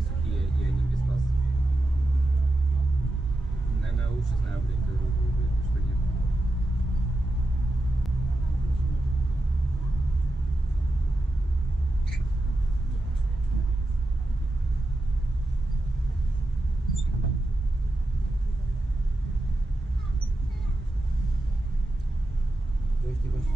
не сухие, и они без глаз. Наверное, лучше знаю, блядь, как рыбу, блядь, что нет. То есть ты хочешь?